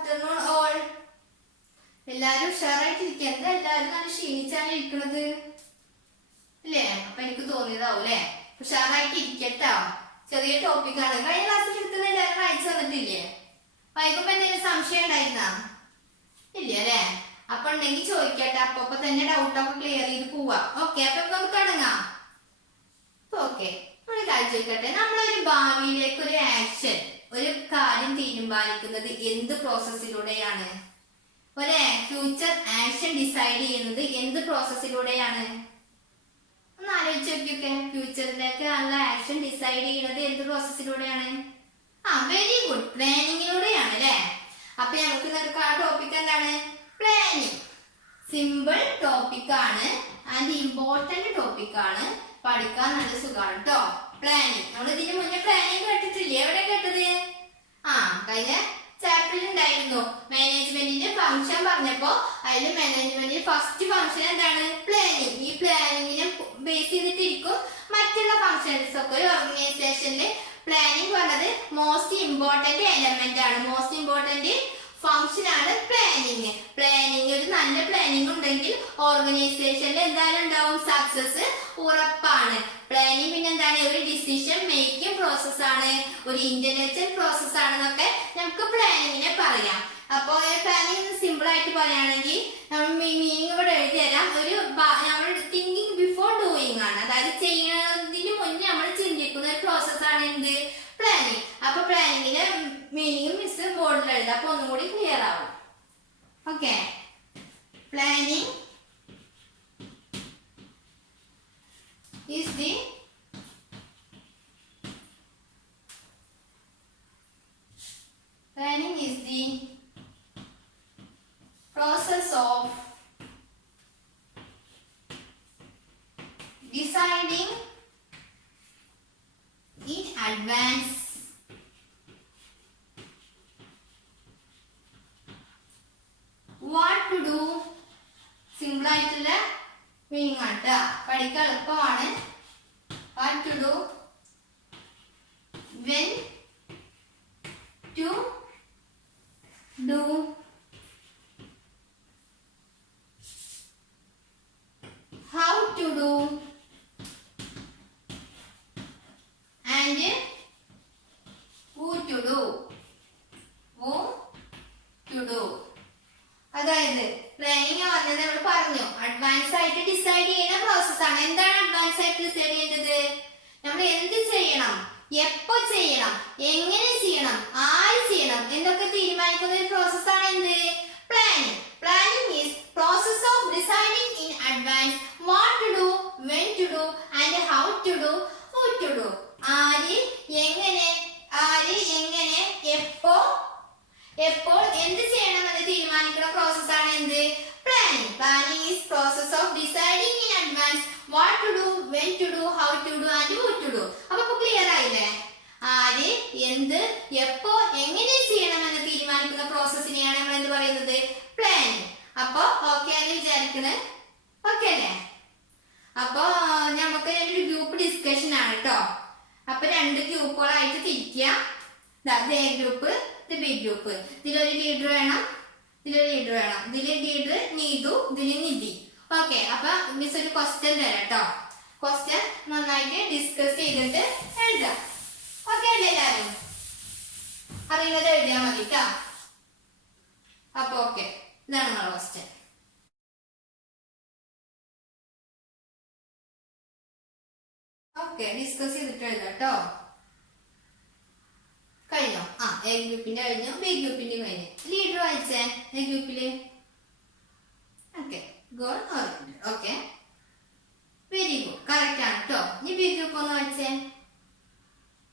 afternoon all. എല്ലാരും ഉഷാറായിട്ടിരിക്കുക. എന്താ എല്ലാരും നല്ല ക്ഷീണിച്ചാണ് ഇരിക്കണത് അല്ലേ? അപ്പൊ എനിക്ക് തോന്നിയതാവും അല്ലേ? ഉഷാറായിട്ട് ഇരിക്കട്ടോ. ചെറിയ ടോപ്പിക്കാണ്. കഴിഞ്ഞ ക്ലാസ്സിൽ എടുത്തുന്ന എല്ലാവരും വായിച്ചു വന്നിട്ടില്ലേ? വായിക്കുമ്പോ എന്തെങ്കിലും സംശയം ഉണ്ടായിരുന്നാ? ഇല്ല അല്ലേ? അപ്പൊ ഉണ്ടെങ്കിൽ ചോദിക്കട്ടെ. അപ്പൊ തന്നെ ഡൗട്ടൊക്കെ ക്ലിയർ ചെയ്ത് പോവാ. ഓക്കെ, അപ്പൊ നമുക്ക് തുടങ്ങാം. ഓക്കെ, നമ്മള് കാര്യം ചോദിക്കട്ടെ. നമ്മളൊരു ഭാവിയിലേക്ക് ഒരു ആക്ഷൻ, ഒരു കാര്യം തീരുമാനിക്കുന്നത് എന്ത് പ്രോസസ്സിലൂടെയാണ്? ഒരു ഫ്യൂച്ചർ ആക്ഷൻ ഡിസൈഡ് ചെയ്യുന്നത് എന്ത് പ്രോസസ്സിലൂടെയാണ്? ഒന്ന് ആലോചിച്ച് നോക്കിയൊക്കെ. ഫ്യൂച്ചറിലേക്ക് ഉള്ള ആക്ഷൻ ഡിസൈഡ് ചെയ്യുന്നത് എന്ത് പ്രോസസ്സിലൂടെയാണ്? വെരി ഗുഡ്, പ്ലാനിങ്ങിലൂടെയാണ് അല്ലേ? അപ്പൊ നമുക്ക് ഇന്നത്തെ ആ ടോപ്പിക് എന്താണ്? പ്ലാനിങ്. സിമ്പിൾ ടോപ്പിക് ആണ് ആൻഡ് ഇമ്പോർട്ടന്റ് ടോപ്പിക് ആണ്. പഠിക്കാൻ നല്ല സുഖമാണ് കേട്ടോ. പ്ലാനിങ് നമ്മൾ ഇതിന് മുന്നേ പ്ലാനിങ് കേട്ടിട്ടില്ലേ? എവിടെ കേട്ടത്? കഴിഞ്ഞ ചാപ്റ്ററിൽ ഉണ്ടായിരുന്നു. മാനേജ്മെന്റിന്റെ ഫംഗ്ഷൻ പറഞ്ഞപ്പോ അതിൽ മാനേജ്മെന്റിന്റെ ഫസ്റ്റ് ഫംഗ്ഷൻ എന്താണ്? പ്ലാനിങ്. ഈ പ്ലാനിങ്ങിനെ ബേസ് ചെയ്തിട്ടിരിക്കും മറ്റുള്ള ഫംഗ്ഷൻസ് ഒക്കെ. ഒരു ഓർഗനൈസേഷനിൽ പ്ലാനിങ് പറഞ്ഞത് മോസ്റ്റ് ഇമ്പോർട്ടന്റ് എലമെന്റ് ആണ്. മോസ്റ്റ് ഇമ്പോർട്ടന്റ് ഫംഗ്ഷൻ ആണ് പ്ലാനിങ്. പ്ലാനിങ്, ഒരു നല്ല പ്ലാനിങ് ഉണ്ടെങ്കിൽ ഓർഗനൈസേഷനിൽ എന്തായാലും ഉണ്ടാവും, സക്സസ് ഉറപ്പാണ്. പ്ലാനിങ് പിന്നെ എന്താണ്? ഒരു ഡിസിഷൻ മേക്കിംഗ് പ്രോസസ് ആണ്, ഒരു ഇന്റലിജന്റ് പ്രോസസ് ആണെന്നൊക്കെ നമുക്ക് പ്ലാനിങ്ങിനെ പറയാം. അപ്പൊ പ്ലാനിങ് സിമ്പിൾ ആയിട്ട് പറയുകയാണെങ്കിൽ നമ്മൾ മീനിങ് ഇവിടെ എഴുതി തരാം. ഒരു നമ്മൾ തിങ്കിങ് ബിഫോർ ഡൂയിങ് ആണ്. അതായത് ചെയ്യുന്നതിന് മുന്നേ നമ്മൾ ചിന്തിക്കുന്ന ഒരു പ്രോസസ് ആണ് എന്ത്? പ്ലാനിങ്. അപ്പൊ പ്ലാനിങ്ങിന്റെ മീനിങ് മിസ് ബോർഡിൽ എഴുതാം. അപ്പൊ ഒന്നും കൂടി ക്ലിയർ ആവും. Okay, planning is the process of deciding in advance what to do. Simple ആയിട്ടുള്ള മീനിങ് ആണ് ട്ടോ. പഠിക്കാൻ എളുപ്പമാണ്. What to do, when to do, how to do, and who to do. Who to do. അതായത് planning വന്നത് നമ്മൾ പറഞ്ഞു, advance ആയിട്ട് ഡിസൈഡ് ചെയ്യുന്ന പ്രോസസ് ആണ്. എന്താണ് അഡ്വാൻസ് ആയിട്ട് ഡിസൈഡ് ചെയ്യുന്നത്? നമ്മൾ എന്ത് ചെയ്യണം, എപ്പോ ചെയ്യണം, എങ്ങനെ ചെയ്യണം, ആര് ചെയ്യണം എന്നൊക്കെ തീരുമാനിക്കുന്ന ഒരു പ്രോസസ് ആണ് എന്ത്? Planning. Planning is process of deciding in advance what to do, when to do, and how to do, who to do. ആര് എങ്ങനെ, എപ്പോൾ എന്ത് ചെയ്യണമെന്ന് തീരുമാനിക്കുന്ന പ്രോസസ് ആണ് എന്ത്? Planning. Planning is process of deciding in advance what to do, when to do, how to do, and who to do. അപ്പൊ clear ആയില്ലേ? ആര്, എന്ത്, എപ്പോ, എങ്ങനെ ചെയ്യണമെന്ന് തീരുമാനിക്കുന്ന പ്രോസസ്സിനെയാണ് നമ്മൾ എന്ത് പറയുന്നത്? പ്ലാനിങ്. അപ്പൊ ഓക്കെ എന്ന് വിചാരിക്കണേ. ഓക്കെ അല്ലേ? അപ്പൊ നമുക്ക് ഒരു ഗ്രൂപ്പ് ഡിസ്കഷൻ ആണ് കേട്ടോ. അപ്പൊ 2 ഗ്രൂപ്പുകളായിട്ട് തിരിക്കുക. A group, B group. ഇതിലൊരു ലീഡർ വേണം, ഇതിലൊരു ലീഡർ വേണം. ഇതില് ലീഡർ നീതു, ഇതില് നിധി. ഓക്കെ, അപ്പൊ മിസ് ഒരു ക്വസ്റ്റ്യൻ തരാം കേട്ടോ. ക്വസ്റ്റ്യൻ നന്നായിട്ട് ഡിസ്കസ് ചെയ്തിട്ട് എഴുതാം. ഓക്കെ അല്ലേ? എല്ലാവരും അറിയുന്നത് എഴുതിയാൽ മതി കേട്ടോ. അപ്പൊ ഓക്കെ, ഇതാണ് നമ്മുടെ ക്വസ്റ്റ്യൻ. ഓക്കെ, ഡിസ്കസ് ചെയ്തിട്ട് എഴുതാം കേട്ടോ. കഴിഞ്ഞോ? എ ഗ്രൂപ്പിന്റെ കഴിഞ്ഞു, ബി ഗ്രൂപ്പിന്റെ കഴിഞ്ഞു. ലീഡർ വായിച്ചേ എ ഗ്രൂപ്പില്. Okay, goal oriented. Okay, very good, correct ആണ് കേട്ടോ. ഇനി ബി ഗ്രൂപ്പ് ഒന്ന് വായിച്ചേ.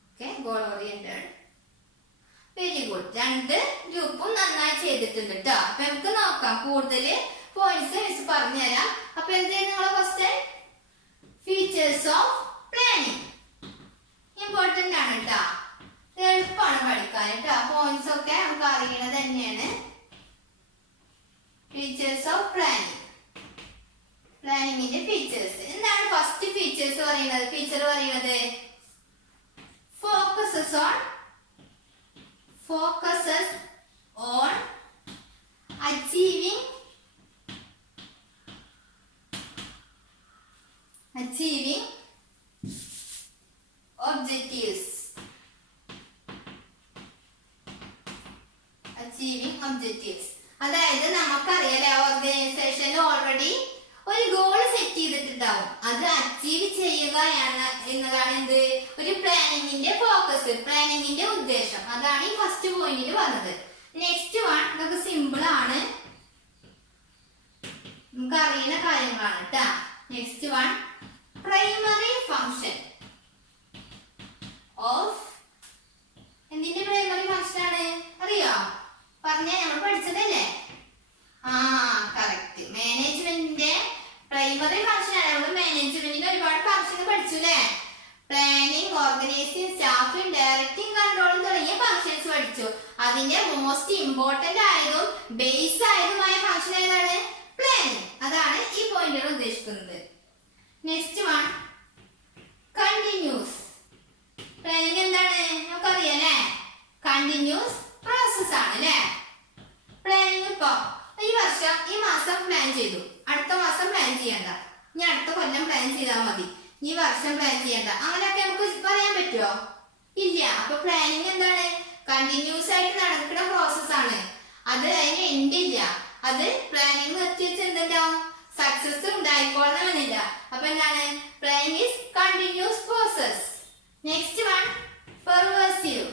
Okay, goal oriented, very good. 2 ഗ്രൂപ്പും നന്നായി ചെയ്തിട്ടുണ്ട് കേട്ടോ. അപ്പൊ നമുക്ക് നോക്കാം. കൂടുതൽ പോയിന്റ്സ് മിസ് പറഞ്ഞുതരാം. അപ്പൊ എന്തായിരുന്നു നിങ്ങളെ question? Features of planning. Important ആണ് കേട്ടോ. എളുപ്പമാണ് പഠിക്കാൻ കേട്ടോ. പോയിന്റ്സ് ഒക്കെ നമുക്ക് അറിയണത് തന്നെയാണ്. Features of planning. പ്ലാനിങ്ങിന്റെ ഫീച്ചേഴ്സ് എന്താണ്? ഫസ്റ്റ് ഫീച്ചേഴ്സ് പറയുന്നത്, ഫീച്ചർ പറയുന്നത് ഫോക്കസസ് ഓൺ achieving objectives. അതായത് നമുക്കറിയാലേ ഓർഗനൈസേഷനിൽ ഓൾറെഡി ഒരു ഗോൾ സെറ്റ് ചെയ്തിട്ടുണ്ടാവും. അത് അച്ചീവ് ചെയ്യുക എന്നതാണ് എന്ത് ഒരു പ്ലാനിങ്ങിന്റെ ഫോക്കസ്, പ്ലാനിങ്ങിന്റെ ഉദ്ദേശം. അതാണ് ഈ ഫസ്റ്റ് പോയിന്റിൽ പറഞ്ഞത്. നെക്സ്റ്റ് വൺ ഇതൊക്കെ സിമ്പിൾ ആണ്, നമുക്ക് അറിയുന്ന കാര്യങ്ങളാണ് കേട്ടാ. Next one primary function of എന്തിന്റെ പ്രൈമറി ഫങ്ഷൻ ആണ് അറിയോ? പറഞ്ഞ നമ്മൾ പഠിച്ചതല്ലേ? കറക്റ്റ്. മാനേജ്മെന്റിന്റെ പ്രൈമറി ഫങ്ഷൻ ആണ്. നമ്മൾ മാനേജ്മെന്റിന്റെ ഒരുപാട് ഫങ്ഷൻ പഠിച്ചു അല്ലേ? Planning, organising, staffing, directing, controlling തുടങ്ങിയ ഫങ്ഷൻസ് പഠിച്ചു. അതിന്റെ മോസ്റ്റ് ഇമ്പോർട്ടന്റ് ആയതും ബേസ് ആയതുമായ ഫങ്ഷൻ ഏതാണ്? പ്ലാനിങ്. അതാണ് ഈ പോയിന്റിൽ ഉദ്ദേശിക്കുന്നത്. Next one continuous. പ്ലാനിങ് എന്താണ് നമുക്കറിയാം അല്ലേ? കണ്ടിന്യൂസ് പ്രോസസ് ആണ് അല്ലേ? പ്ലാനിങ് ഇപ്പൊ ഈ മാസം പ്ലാൻ ചെയ്തു, അടുത്ത മാസം പ്ലാൻ ചെയ്യണ്ട, ഇനി അടുത്ത കൊല്ലം പ്ലാൻ ചെയ്താൽ മതി, ഈ വർഷം പ്ലാൻ ചെയ്യണ്ട, അങ്ങനെയൊക്കെ നമുക്ക് പറയാൻ പറ്റുമോ? ഇല്ല. അപ്പൊ പ്ലാനിങ് എന്താണ്? കണ്ടിന്യൂസ് ആയിട്ട് നടക്കുന്ന പ്രോസസ് ആണ്. അത് അതിന് എൻഡ് ഇല്ല. അത് പ്ലാനിങ് നിർത്തി വെച്ച് എന്തുണ്ടാവും? സക്സസ് ഉണ്ടായിക്കോളണമെന്നില്ല. അപ്പൊ എന്താണ്? Planning is continuous process. Next one pervasive.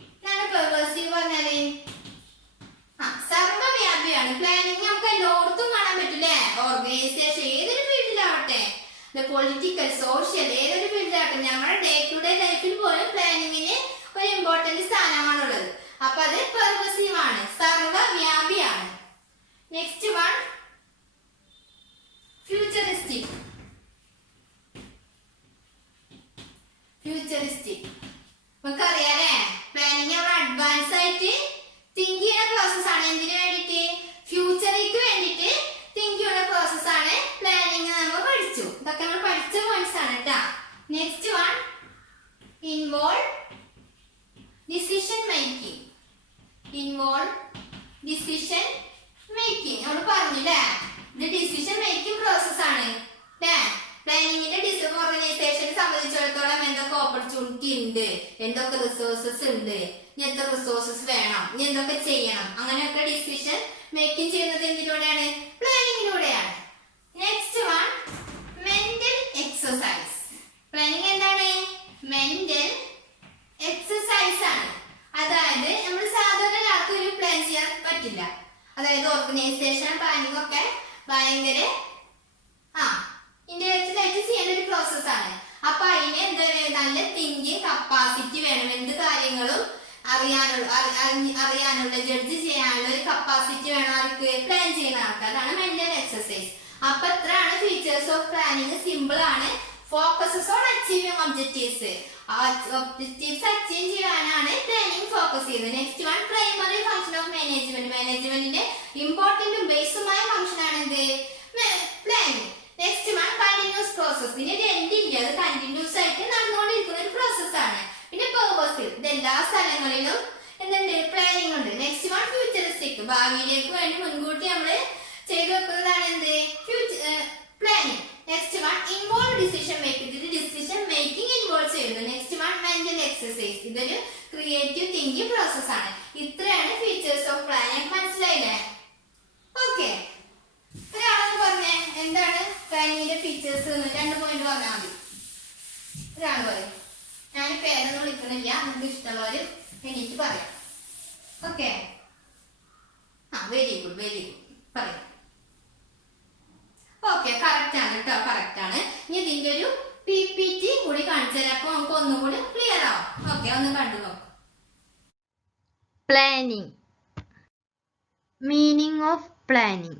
എന്താണ് പെർവേസീവ് പറഞ്ഞാല്? സർവ്വവ്യാപിയാണ്. പ്ലാനിങ് നമുക്ക് എല്ലായിടത്തും കാണാൻ പറ്റില്ലേ? ഓർഗനൈസേഷൻ ഏതൊരു ഫീൽഡിലാവട്ടെ, പൊളിറ്റിക്കൽ, സോഷ്യൽ, ഏതൊരു ഫീൽഡിലാവട്ടെ, നമ്മുടെ ഡേ ടു ഡേ ലൈഫിൽ പോലും പ്ലാനിങ്ങിന് ഒരു ഇമ്പോർട്ടന്റ് സ്ഥാനമാണുള്ളത്. അപ്പൊ അത് പെർവസീവ് ആണ്, സർവ്വവ്യാപിയാണ്. Next one futuristic. നമുക്കറിയാലേ പ്ലാനിങ് നമ്മൾ അഡ്വാൻസ് ആയിട്ട് തിങ്ക് ചെയ്യുന്ന പ്രോസസ് ആണ്. എന്തിനു വേണ്ടിട്ട്? ഫ്യൂച്ചറിക്ക് വേണ്ടിട്ട് തിങ്ക് ചെയ്യുന്ന പ്രോസസ് ആണ് പ്ലാനിങ്. നമ്മൾ പഠിച്ചു. ഇതൊക്കെ നമ്മൾ പഠിച്ച പോയിന്റ്സ് ആണ് കേട്ടാ. Next one involve decision making. നമ്മൾ പറഞ്ഞില്ലേ? ഇത് ഡിസിഷൻ മേക്കിംഗ് പ്രോസസ് ആണ്. പ്ലാനിങ്ങിന്റെ ഓർഗനൈസേഷനെ സംബന്ധിച്ചിടത്തോളം എന്തൊക്കെ ഓപ്പർച്യൂണിറ്റി ഉണ്ട്, എന്തൊക്കെ റിസോഴ്സസ് ഉണ്ട്, ഇനി എത്ര റിസോഴ്സസ് വേണം, ഇനി എന്തൊക്കെ ചെയ്യണം, അങ്ങനെയൊക്കെ ഡിസിഷൻ മേക്കിംഗ് ചെയ്യുന്നത് എന്തിലൂടെയാണ്? പ്ലാനിങ്ങിലൂടെയാണ്. Next one mental exercise. Planning എന്താണ്? മെന്റൽ എക്സസൈസ് ആണ്. അതായത് നമ്മൾ സാധാരണ ഒരാൾക്ക് ഒരു പ്ലാൻ ചെയ്യാൻ പറ്റില്ല. അതായത് ഓർഗനൈസേഷൻ പ്ലാനിങ് ഒക്കെ ഭയങ്കര ഇന്റലക്ച്വൽ ആയിട്ട് ചെയ്യേണ്ട ഒരു പ്രോസസ് ആണ്. അപ്പൊ അതിന് എന്താ നല്ല തിങ്കിങ് കപ്പാസിറ്റി വേണം. എന്ത് കാര്യങ്ങളും അറിയാനുള്ള ജഡ്ജ് ചെയ്യാനുള്ള ഒരു കപ്പാസിറ്റി വേണം അവർക്ക്, പ്ലാൻ ചെയ്യുന്ന ആൾക്ക്. അതാണ് മെന്റൽ എക്സസൈസ്. അപ്പൊ എത്രയാണ് ഫീച്ചേഴ്സ് ഓഫ് പ്ലാനിങ്? സിമ്പിൾ ആണ്. Focuses on achieving objectives. Objectives achieve ചെയ്യാനാണ് പ്ലാനിങ് ഫോക്കസ് ചെയ്യുന്നത്. Next one primary function of management. മാനേജ്മെന്റിന്റെ ഇമ്പോർട്ടന്റും ബേസുമായ ഫംഗ്ഷൻ ആണ് എന്ത്? Planning. Next one continuous process. പിന്നെ ഇത് എൻഡില്ല, അത് കണ്ടിന്യൂസ് ആയിട്ട് നടന്നുകൊണ്ടിരിക്കുന്ന ഒരു പ്രോസസ് ആണ്. പിന്നെ പെർവേസീവ്. ഇത് എല്ലാ സ്ഥലങ്ങളിലും എന്തുണ്ട്? പ്ലാനിങ് ഉണ്ട്. Next one futuristic. ഭാവിയിലേക്ക് വേണ്ടി മുൻകൂട്ടി നമ്മൾ ചെയ്തു വെക്കുന്നതാണ് എന്ത്? Planning. Next one involve decision making. ഇത് ഡിസിഷൻ മേക്കിംഗ് ഇൻവോൾവ് ചെയ്യുന്നു. Next one mental exercise. ഇതൊരു ക്രിയേറ്റീവ് തിങ്കിങ് പ്രോസസ് ആണ്. ഇത്രയാണ് ഫീച്ചേഴ്സ് ഓഫ് പ്ലാനിങ്. മനസ്സിലായില്ലേ? ഓക്കെ. ഒരാളെന്ന് പറഞ്ഞേ എന്താണ് പ്ലാനിങ്ങിന്റെ ഫീച്ചേഴ്സ്? 2 പോയിന്റ് പറഞ്ഞാൽ മതി. ഒരാൾ പറയും. ഞാൻ പേരൊന്നും വിളിക്കണില്ല, നിങ്ങൾക്ക് ഇഷ്ടമുള്ളവര് എനിക്ക് പറയാം. ഓക്കെ. വെരി ഗുഡ് പറയാം. ഓക്കെ, കറക്റ്റ് ആണ് കേട്ടോ, കറക്റ്റ് ആണ്. ഇനി ഇതിന്റെ ഒരു PPT കൂടി കാണിച്ചു തരാം. അപ്പൊ നമുക്ക് ഒന്നും കൂടി ക്ലിയർ ആവും. ഓക്കെ, ഒന്ന് കണ്ടു നോക്കാം. Planning. Meaning of planning.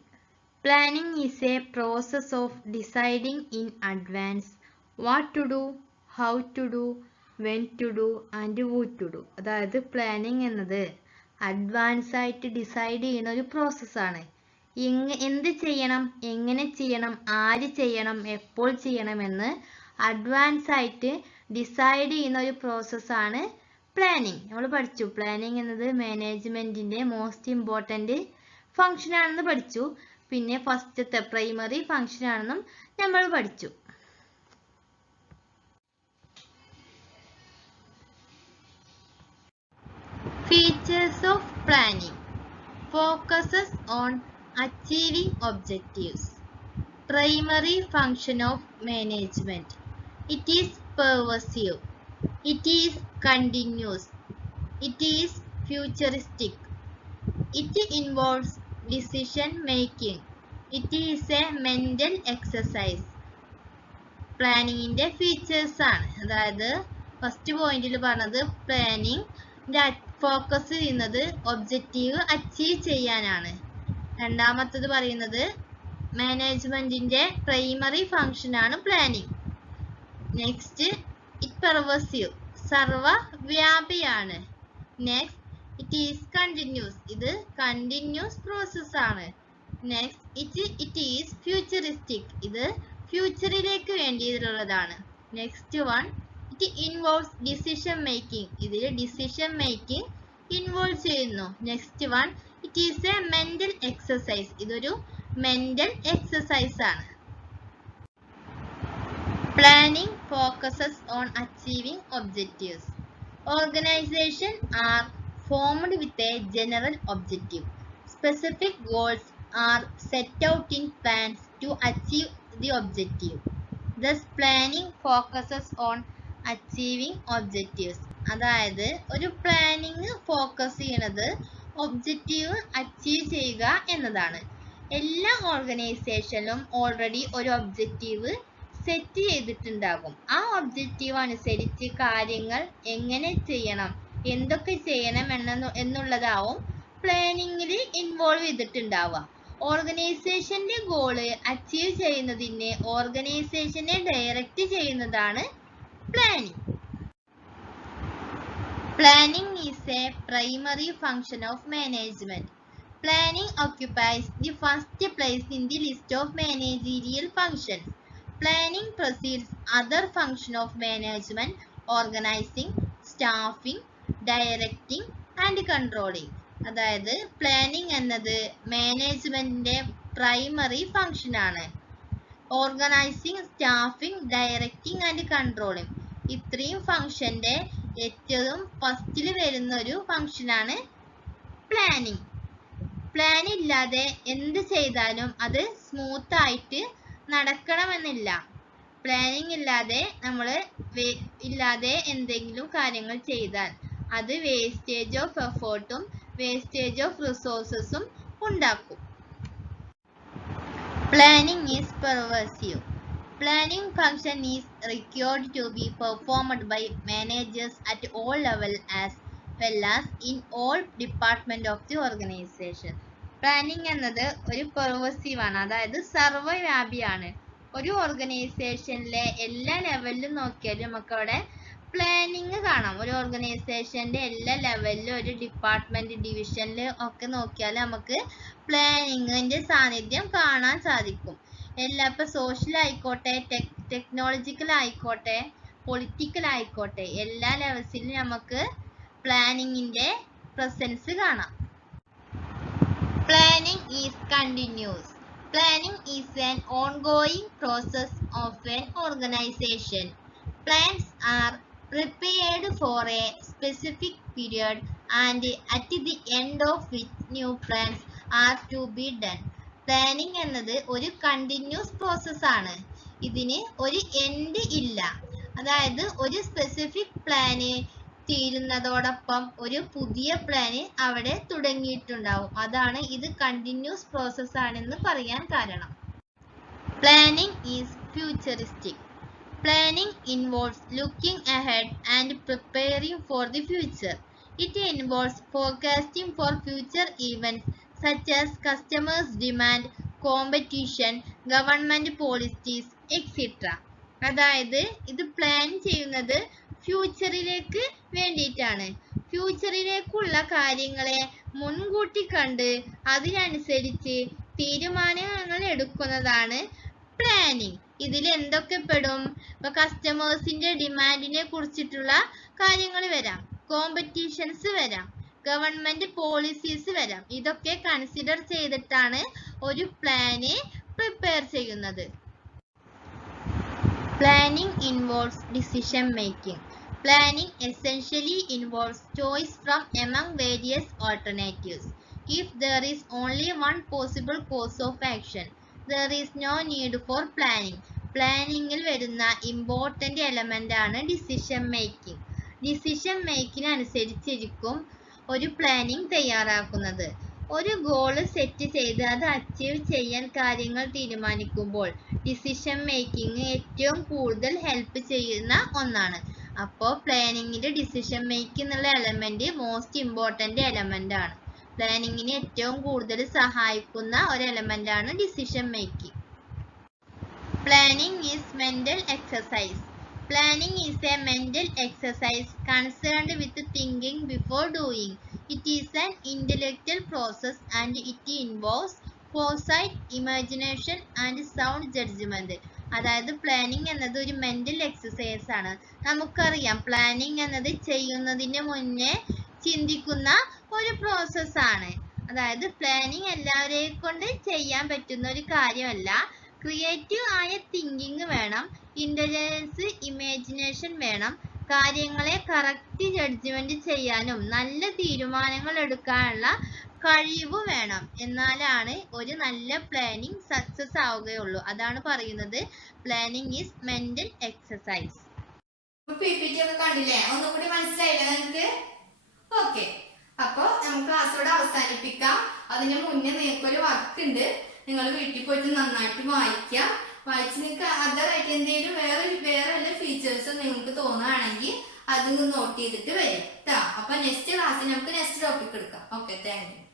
Planning is a process of deciding in advance what to do, how to do, when to do and who to do. അതായത് പ്ലാനിങ് എന്നത് അഡ്വാൻസ് ആയിട്ട് ഡിസൈഡ് ചെയ്യുന്ന ഒരു പ്രോസസ്സാണ്. എന്ത് ചെയ്യണം, എങ്ങനെ ചെയ്യണം, ആര് ചെയ്യണം, എപ്പോൾ ചെയ്യണമെന്ന് അഡ്വാൻസ് ആയിട്ട് ഡിസൈഡ് ചെയ്യുന്ന ഒരു പ്രോസസ്സാണ് പ്ലാനിങ്. നമ്മൾ പഠിച്ചു പ്ലാനിങ് എന്നത് മാനേജ്മെന്റിന്റെ മോസ്റ്റ് ഇമ്പോർട്ടന്റ് ഫംഗ്ഷൻ ആണെന്ന് പഠിച്ചു. പിന്നെ ഫസ്റ്റത്തെ പ്രൈമറി ഫംഗ്ഷൻ ആണെന്നും നമ്മൾ പഠിച്ചു. Features of planning. Focuses on achieving objectives. Primary function of management. It is pervasive. It is continuous. It is futuristic. It involves decision making. It is a mental exercise. പ്ലാനിങ്ങിന്റെ features ആണ്. അതായത് first പോയിന്റിൽ പറഞ്ഞത് planning focus ചെയ്യുന്നത് objective achieve ചെയ്യാനാണ്. രണ്ടാമത്തത് പറയുന്നത് മാനേജ്മെന്റിന്റെ പ്രൈമറി ഫംഗ്ഷൻ ആണ് പ്ലാനിങ്. നെക്സ്റ്റ് ഇറ്റ് പെർവസീവ് സർവവ്യാപിയാണ്. നെക്സ്റ്റ് ഇറ്റ് ഈസ് കണ്ടിന്യൂസ് ഇത് കണ്ടിന്യൂസ് പ്രോസസ് ആണ്. നെക്സ്റ്റ് ഇറ്റ് ഈസ് ഫ്യൂച്ചറിസ്റ്റിക് ഇത് ഫ്യൂച്ചറിലേക്ക് വേണ്ടിയിട്ടുള്ളതാണ്. Next one it involves decision making ഇതിൽ ഡിസിഷൻ മേക്കിംഗ് ഇൻവോൾവ് ചെയ്യുന്നു. Next one it is a mental exercise ഇതൊരു മെന്റൽ എക്സസൈസ് ആണ്. Planning focuses on achieving objectives. Organizations are formed with a general objective. Specific goals are set out in plans to achieve the objective. Thus, planning focuses on achieving objectives. അതായത് ഒരു planning focus ചെയ്യുന്നത് objective achieve ചെയ്യുക എന്നതാണ്. എല്ലാ ഓർഗനൈസേഷനിലും already ഒരു objective set ചെയ്തിട്ടുണ്ടാകും. ആ objective അനുസരിച്ച് കാര്യങ്ങൾ എങ്ങനെ ചെയ്യണം എന്തൊക്കെ ചെയ്യണം എന്നുള്ളതാവും പ്ലാനിങ്ങിൽ ഇൻവോൾവ് ചെയ്തിട്ടുണ്ടാവുക. ഓർഗനൈസേഷന്റെ ഗോള് അച്ചീവ് ചെയ്യുന്നതിന് ഓർഗനൈസേഷനെ ഡയറക്റ്റ് ചെയ്യുന്നതാണ് planning. Planning is a primary function of management. Planning occupies the first place in the list of managerial functions. Planning precedes other functions of management, organizing, staffing, directing and controlling. അതായത് planning എന്നത് മാനേജ്മെന്റിന്റെ primary function ആണ്. Organising, staffing, directing and controlling ഇത്രയും ഫംഗ്ഷന്റെ ഏറ്റവും ഫസ്റ്റിൽ വരുന്ന ഒരു ഫംഗ്ഷനാണ് പ്ലാനിങ്. പ്ലാൻ ഇല്ലാതെ എന്ത് ചെയ്താലും അത് സ്മൂത്ത് ആയിട്ട് നടക്കണമെന്നില്ല. പ്ലാനിങ് ഇല്ലാതെ ഇല്ലാതെ എന്തെങ്കിലും കാര്യങ്ങൾ ചെയ്താൽ അത് വേസ്റ്റേജ് ഓഫ് എഫേർട്ടും വേസ്റ്റേജ് ഓഫ് റിസോഴ്സസും ഉണ്ടാക്കും. Planning is pervasive. Planning function is required to be performed by managers at all levels as well as in all departments of the organization. Planning എന്നത് ഒരു പെർവസീവ് ആണ്, അതായത് സർവ്വവ്യാപിയാണ്. ഒരു ഓർഗനൈസേഷനിലെ എല്ലാ ലെവലിലും നോക്കിയാലും നമുക്ക് അവിടെ പ്ലാനിങ് കാണാം. ഒരു ഓർഗനൈസേഷന്റെ എല്ലാ ലെവലിലും ഒരു ഡിപ്പാർട്ട്മെന്റ് ഡിവിഷനിൽ ഒക്കെ നോക്കിയാൽ നമുക്ക് പ്ലാനിങ്ങിന്റെ സാന്നിധ്യം കാണാൻ സാധിക്കും. ഇപ്പൊ സോഷ്യൽ ആയിക്കോട്ടെ, ടെക്നോളജിക്കൽ ആയിക്കോട്ടെ, പൊളിറ്റിക്കൽ ആയിക്കോട്ടെ, എല്ലാ ലെവൽസിലും നമുക്ക് പ്ലാനിങ്ങിന്റെ പ്രസൻസ് കാണാം. Planning is continuous. Planning is an ongoing process of an organization. Plans are prepared for a specific period and at the end of which new plans are to be done. Planning എന്നത് ഒരു continuous process ആണ്. ഇതിന് ഒരു end ഇല്ല. അതായത് ഒരു specific plan തീരുന്നതോടൊപ്പം ഒരു പുതിയ പ്ലാന് അവിടെ തുടങ്ങിയിട്ടുണ്ടാവും. അതാണ് ഇത് കണ്ടിന്യൂസ് പ്രോസസ് ആണെന്ന് പറയാൻ കാരണം. Planning is futuristic. Planning involves looking ahead and preparing for the future. It involves forecasting for future events such as customers' demand, competition, government policies, etc. അതായത് ഇത് പ്ലാൻ ചെയ്യുന്നത് ഫ്യൂച്ചറിലേക്ക് വേണ്ടിയിട്ടാണ്. ഫ്യൂച്ചറിലേക്കുള്ള കാര്യങ്ങളെ മുൻകൂട്ടി കണ്ട് അതിനനുസരിച്ച് തീരുമാനങ്ങൾ എടുക്കുന്നതാണ് പ്ലാനിങ്. ഇതിൽ എന്തൊക്കെ പെടും? ഇപ്പൊ കസ്റ്റമേഴ്സിന്റെ ഡിമാൻഡിനെ കുറിച്ചിട്ടുള്ള കാര്യങ്ങൾ വരാം, കോമ്പറ്റീഷൻസ് വരാം, ഗവൺമെന്റ് പോളിസീസ് വരാം. ഇതൊക്കെ കൺസിഡർ ചെയ്തിട്ടാണ് ഒരു പ്ലാന് പ്രിപ്പയർ ചെയ്യുന്നത്. Planning involves decision making. Planning essentially involves choice from among various alternatives. If there is only one possible course of action, there is no need for planning. പ്ലാനിങ്ങിൽ വരുന്ന important element ആണ് decision making. Decision making അനുസരിച്ചിരിക്കും ഒരു planning തയ്യാറാക്കുന്നത്. ഒരു goal set ചെയ്ത് അത് achieve ചെയ്യാൻ കാര്യങ്ങൾ തീരുമാനിക്കുമ്പോൾ ഡിസിഷൻ മേക്കിംഗ് ഏറ്റവും കൂടുതൽ ഹെൽപ്പ് ചെയ്യുന്ന ഒന്നാണ്. അപ്പോൾ പ്ലാനിങ്ങിൻ്റെ ഡിസിഷൻ മേക്കിംഗ് എന്നുള്ള എലമെന്റ് മോസ്റ്റ് ഇമ്പോർട്ടൻ്റ് എലമെന്റ് ആണ്. പ്ലാനിങ്ങിന് ഏറ്റവും കൂടുതൽ സഹായിക്കുന്ന ഒരു എലമെന്റ് ആണ് decision making. Planning is mental exercise. Planning is a mental exercise concerned with thinking before doing. It is an intellectual process and it involves foresight, imagination and sound judgment. അതായത് planning എന്നത് ഒരു mental exercise ആണ്. നമുക്കറിയാം planning എന്നത് ചെയ്യുന്നതിന് മുന്നേ ചിന്തിക്കുന്ന ഒരു പ്രോസസ് ആണ്. അതായത് പ്ലാനിങ് എല്ലാവരെയും കൊണ്ട് ചെയ്യാൻ പറ്റുന്ന ഒരു കാര്യമല്ല. ക്രിയേറ്റീവ് ആയ തിങ്കിങ് വേണം, ഇന്റലിജൻസ്, ഇമാജിനേഷൻ വേണം, കാര്യങ്ങളെ കറക്റ്റ് ജഡ്ജ്മെന്റ് ചെയ്യാനും നല്ല തീരുമാനങ്ങൾ എടുക്കാനുള്ള കഴിവ് വേണം. എന്നാലാണ് ഒരു നല്ല പ്ലാനിങ് സക്സസ് ആവുകയുള്ളൂ. അതാണ് പറയുന്നത് പ്ലാനിങ് ഈസ് മെന്റൽ എക്സസൈസ്. കണ്ടില്ലേ? ഒന്നുകൂടി മനസ്സിലായില്ലേ നിങ്ങൾക്ക്? ഓക്കെ, അപ്പൊ നമുക്ക് ക്ലാസ്സോടെ അവസാനിപ്പിക്കാം. അതിന് മുന്നേ നിങ്ങൾക്കൊരു വർക്ക് ഉണ്ട്. നിങ്ങൾ വീട്ടിൽ പോയിട്ട് നന്നായിട്ട് വായിക്കാം. വായിച്ച് നിങ്ങൾക്ക് അതറായിട്ട് എന്തെങ്കിലും വേറെ വല്ല ഫീച്ചേഴ്സും നിങ്ങൾക്ക് തോന്നുകയാണെങ്കിൽ അത് നോട്ട് ചെയ്തിട്ട് വരും കേട്ടോ. അപ്പൊ നെക്സ്റ്റ് ക്ലാസ്സിൽ നമുക്ക് നെക്സ്റ്റ് ടോപ്പിക് എടുക്കാം. Okay, thank you.